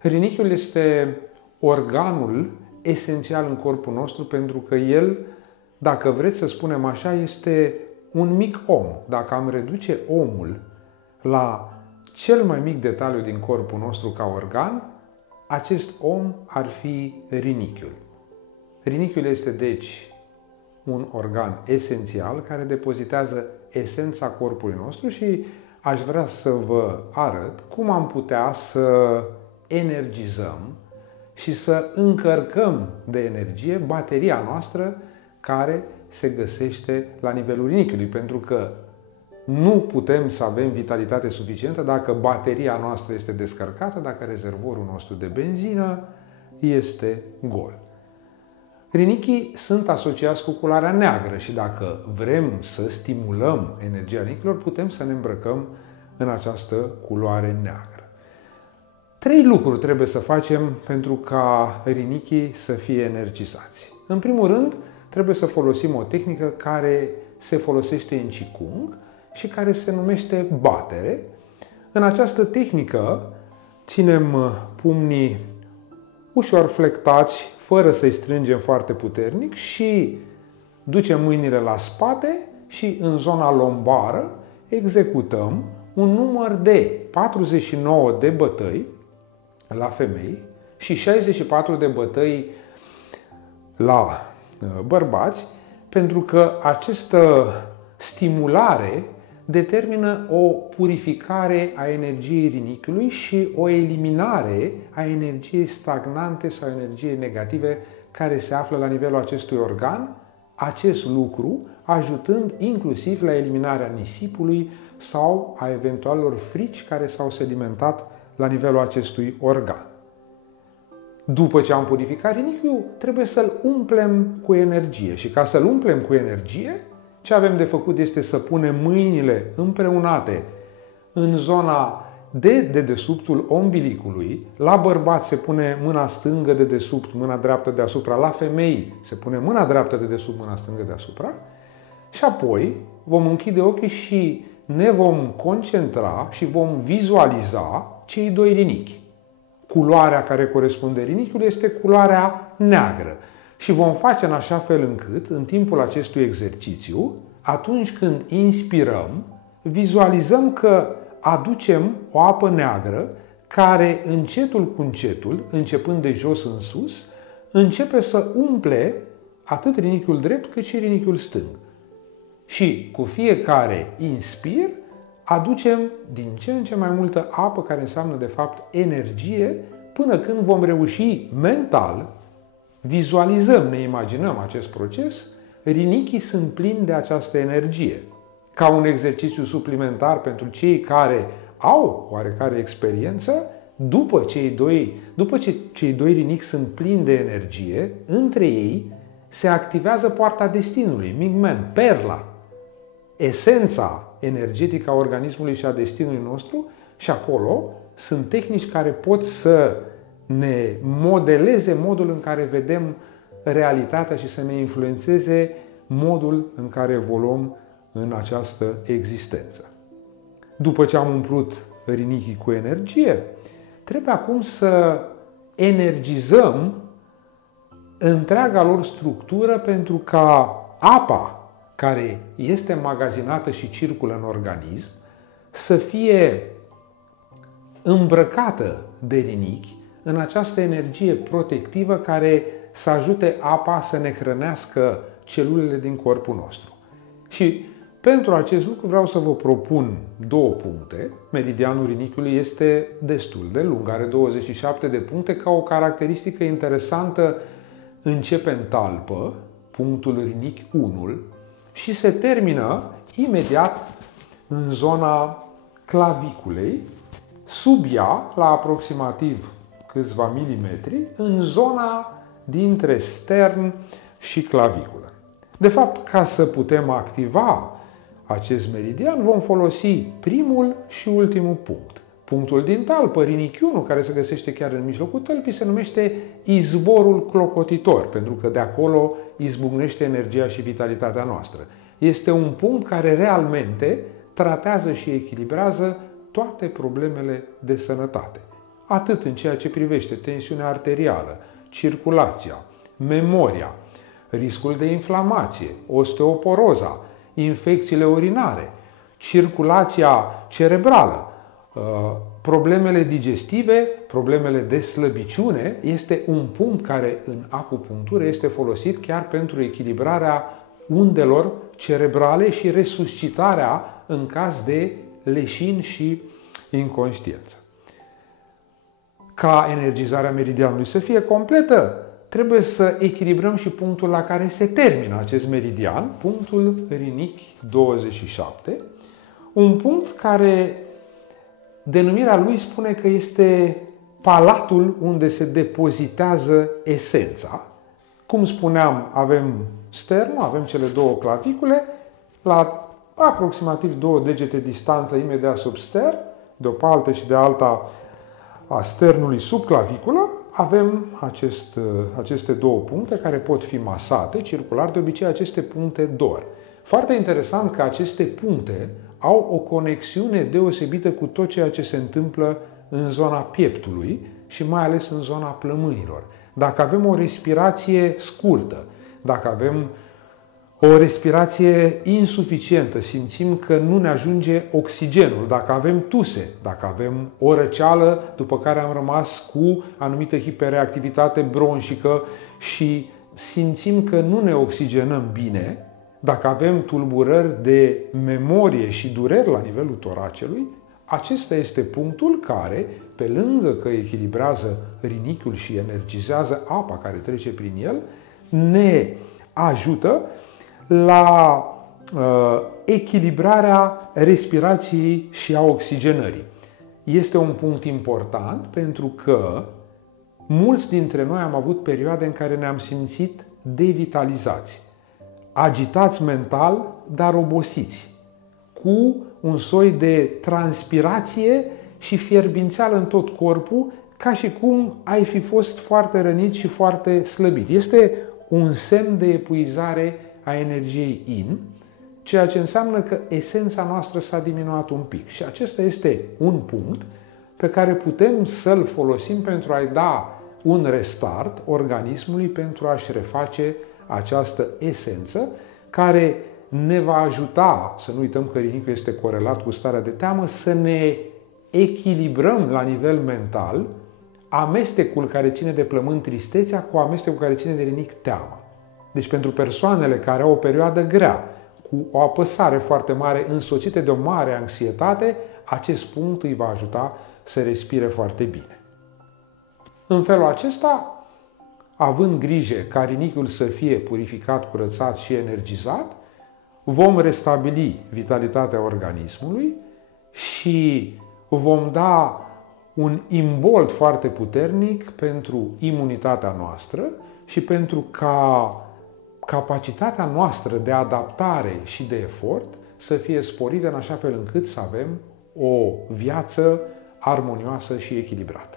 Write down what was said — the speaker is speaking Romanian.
Rinichiul este organul esențial în corpul nostru pentru că el, dacă vreți să spunem așa, este un mic om. Dacă am reduce omul la cel mai mic detaliu din corpul nostru ca organ, acest om ar fi rinichiul. Rinichiul este, deci, un organ esențial care depozitează esența corpului nostru și aș vrea să vă arăt cum am putea să energizăm și să încărcăm de energie bateria noastră care se găsește la nivelul rinichiului, pentru că nu putem să avem vitalitate suficientă dacă bateria noastră este descărcată, dacă rezervorul nostru de benzină este gol. Rinichii sunt asociați cu culoarea neagră și dacă vrem să stimulăm energia rinichilor, putem să ne îmbrăcăm în această culoare neagră. 3 lucruri trebuie să facem pentru ca rinichii să fie energizați. În primul rând, trebuie să folosim o tehnică care se folosește în Qigong și care se numește batere. În această tehnică ținem pumnii ușor flectați, fără să-i strângem foarte puternic și ducem mâinile la spate și în zona lombară executăm un număr de 49 de bătăi la femei și 64 de bătăi la bărbați, pentru că această stimulare determină o purificare a energiei rinichiului și o eliminare a energiei stagnante sau energiei negative care se află la nivelul acestui organ, acest lucru ajutând inclusiv la eliminarea nisipului sau a eventualelor frici care s-au sedimentat la nivelul acestui organ. După ce am purificat rinichiul, trebuie să-l umplem cu energie și ca să-l umplem cu energie, ce avem de făcut este să punem mâinile împreunate în zona de dedesubtul ombilicului. La bărbați se pune mâna stângă de desubt, mâna dreaptă deasupra. La femei se pune mâna dreaptă de desubt, mâna stângă deasupra. Și apoi vom închide ochii și ne vom concentra și vom vizualiza cei 2 rinichi. Culoarea care corespunde rinichiului este culoarea neagră. Și vom face în așa fel încât, în timpul acestui exercițiu, atunci când inspirăm, vizualizăm că aducem o apă neagră care încetul cu încetul, începând de jos în sus, începe să umple atât rinichiul drept cât și rinichiul stâng. Și cu fiecare inspir aducem din ce în ce mai multă apă, care înseamnă de fapt energie, până când vom reuși mental, vizualizăm, ne imaginăm acest proces, rinichii sunt plini de această energie. Ca un exercițiu suplimentar pentru cei care au oarecare experiență, după ce cei 2 rinichi sunt plini de energie, între ei se activează poarta destinului, Mingmen, perla, esența energetică a organismului și a destinului nostru, și acolo sunt tehnici care pot să ne modeleze modul în care vedem realitatea și să ne influențeze modul în care evoluăm în această existență. După ce am umplut rinichii cu energie, trebuie acum să energizăm întreaga lor structură pentru ca apa care este magazinată și circulă în organism să fie îmbrăcată de rinichi în această energie protectivă care să ajute apa să ne hrănească celulele din corpul nostru. Și pentru acest lucru vreau să vă propun 2 puncte. Meridianul rinichiului este destul de lung, are 27 de puncte. Ca o caracteristică interesantă, începe în talpă, punctul rinichi 1, și se termină imediat în zona claviculei, sub ea, la aproximativ câțiva milimetri, în zona dintre stern și claviculă. De fapt, ca să putem activa acest meridian, vom folosi primul și ultimul punct. Punctul din talpă, rinichi 1, care se găsește chiar în mijlocul tălpii, se numește izvorul clocotitor, pentru că de acolo izbucnește energia și vitalitatea noastră. Este un punct care realmente tratează și echilibrează toate problemele de sănătate. atât în ceea ce privește tensiunea arterială, circulația, memoria, riscul de inflamație, osteoporoza, infecțiile urinare, circulația cerebrală, problemele digestive, problemele de slăbiciune. Este un punct care în acupunctură este folosit chiar pentru echilibrarea undelor cerebrale și resuscitarea în caz de leșin și inconștiență. Ca energizarea meridianului să fie completă, trebuie să echilibrăm și punctul la care se termină acest meridian, punctul rinichi 27, un punct care denumirea lui spune că este palatul unde se depozitează esența. Cum spuneam, avem sternul, avem cele două clavicule, la aproximativ 2 degete distanță imediat sub stern, de o parte și de alta a sternului sub claviculă, avem aceste două puncte care pot fi masate circular, de obicei aceste puncte dor. Foarte interesant că aceste puncte au o conexiune deosebită cu tot ceea ce se întâmplă în zona pieptului și mai ales în zona plămânilor. Dacă avem o respirație scurtă, dacă avem o respirație insuficientă, simțim că nu ne ajunge oxigenul, dacă avem tuse, dacă avem o răceală după care am rămas cu anumită hiperreactivitate bronșică și simțim că nu ne oxigenăm bine, dacă avem tulburări de memorie și dureri la nivelul toracelui, acesta este punctul care, pe lângă că echilibrează rinichiul și energizează apa care trece prin el, ne ajută la echilibrarea respirației și a oxigenării. Este un punct important pentru că mulți dintre noi am avut perioade în care ne-am simțit devitalizați, agitați mental, dar obosiți, cu un soi de transpirație și fierbințeală în tot corpul, ca și cum ai fi fost foarte rănit și foarte slăbit. Este un semn de epuizare a energiei yin, ceea ce înseamnă că esența noastră s-a diminuat un pic. Și acesta este un punct pe care putem să-l folosim pentru a-i da un restart organismului pentru a-și reface această esență care ne va ajuta, să nu uităm că rinichiul este corelat cu starea de teamă, să ne echilibrăm la nivel mental amestecul care ține de plămâni tristețea cu amestecul care ține de rinichi teama. Deci pentru persoanele care au o perioadă grea, cu o apăsare foarte mare, însoțită de o mare anxietate, acest punct îi va ajuta să respire foarte bine. În felul acesta, având grijă ca rinichiul să fie purificat, curățat și energizat, vom restabili vitalitatea organismului și vom da un imbold foarte puternic pentru imunitatea noastră și pentru ca capacitatea noastră de adaptare și de efort să fie sporită în așa fel încât să avem o viață armonioasă și echilibrată.